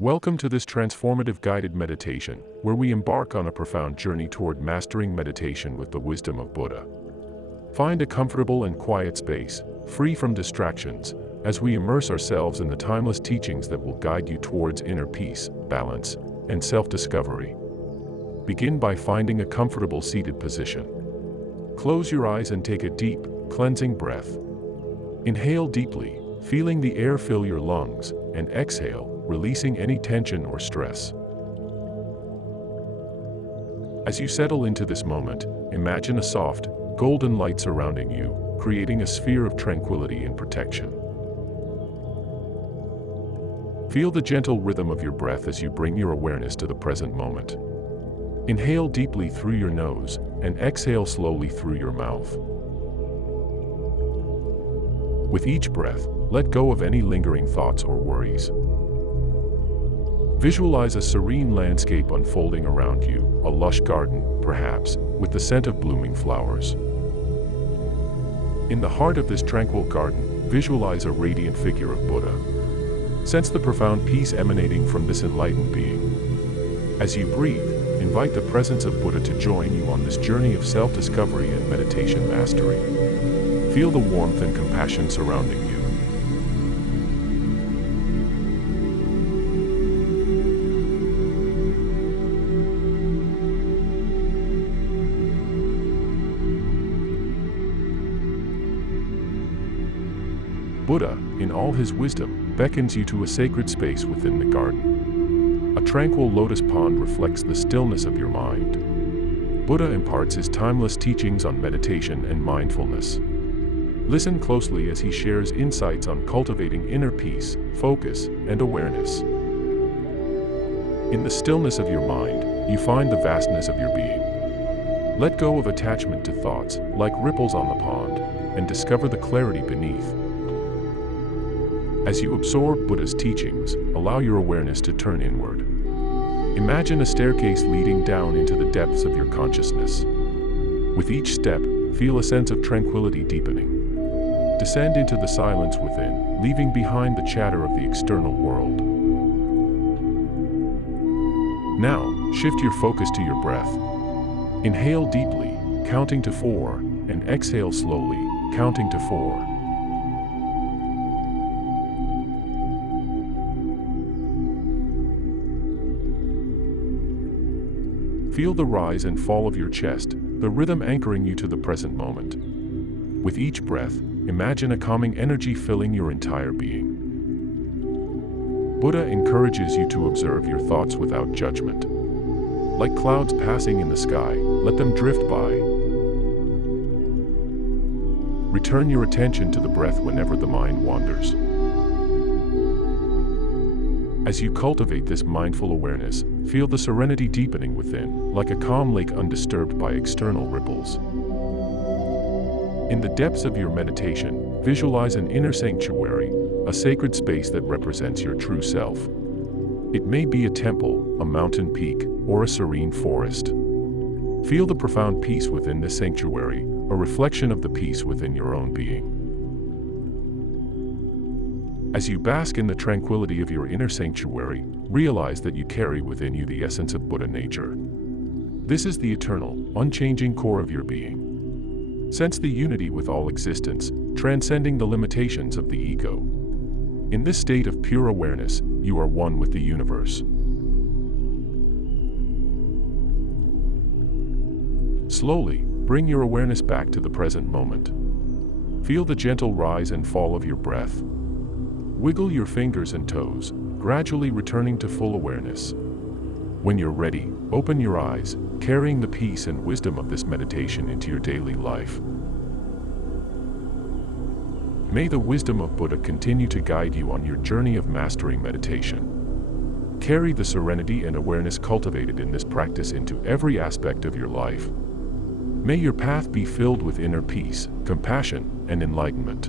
Welcome to this transformative guided meditation, where we embark on a profound journey toward mastering meditation with the wisdom of Buddha. Find a comfortable and quiet space, free from distractions, as we immerse ourselves in the timeless teachings that will guide you towards inner peace, balance, and self-discovery. Begin by finding a comfortable seated position. Close your eyes and take a deep, cleansing breath. Inhale deeply, feeling the air fill your lungs, and exhale, releasing any tension or stress. As you settle into this moment, imagine a soft, golden light surrounding you, creating a sphere of tranquility and protection. Feel the gentle rhythm of your breath as you bring your awareness to the present moment. Inhale deeply through your nose, and exhale slowly through your mouth. With each breath, let go of any lingering thoughts or worries. Visualize a serene landscape unfolding around you, a lush garden, perhaps, with the scent of blooming flowers. In the heart of this tranquil garden, visualize a radiant figure of Buddha. Sense the profound peace emanating from this enlightened being. As you breathe, invite the presence of Buddha to join you on this journey of self-discovery and meditation mastery. Feel the warmth and compassion surrounding you. Buddha, in all his wisdom, beckons you to a sacred space within the garden. A tranquil lotus pond reflects the stillness of your mind. Buddha imparts his timeless teachings on meditation and mindfulness. Listen closely as he shares insights on cultivating inner peace, focus, and awareness. In the stillness of your mind, you find the vastness of your being. Let go of attachment to thoughts, like ripples on the pond, and discover the clarity beneath. As you absorb Buddha's teachings, allow your awareness to turn inward. Imagine a staircase leading down into the depths of your consciousness. With each step, feel a sense of tranquility deepening. Descend into the silence within, leaving behind the chatter of the external world. Now, shift your focus to your breath. Inhale deeply, counting to 4, and exhale slowly, counting to 4. Feel the rise and fall of your chest, the rhythm anchoring you to the present moment. With each breath, imagine a calming energy filling your entire being. Buddha encourages you to observe your thoughts without judgment. Like clouds passing in the sky, let them drift by. Return your attention to the breath whenever the mind wanders. As you cultivate this mindful awareness, feel the serenity deepening within, like a calm lake undisturbed by external ripples. In the depths of your meditation, visualize an inner sanctuary, a sacred space that represents your true self. It may be a temple, a mountain peak, or a serene forest. Feel the profound peace within this sanctuary, a reflection of the peace within your own being. As you bask in the tranquility of your inner sanctuary, realize that you carry within you the essence of Buddha nature. This is the eternal, unchanging core of your being. Sense the unity with all existence, transcending the limitations of the ego. In this state of pure awareness, you are one with the universe. Slowly, bring your awareness back to the present moment. Feel the gentle rise and fall of your breath. Wiggle your fingers and toes, gradually returning to full awareness. When you're ready, open your eyes, carrying the peace and wisdom of this meditation into your daily life. May the wisdom of Buddha continue to guide you on your journey of mastering meditation. Carry the serenity and awareness cultivated in this practice into every aspect of your life. May your path be filled with inner peace, compassion, and enlightenment.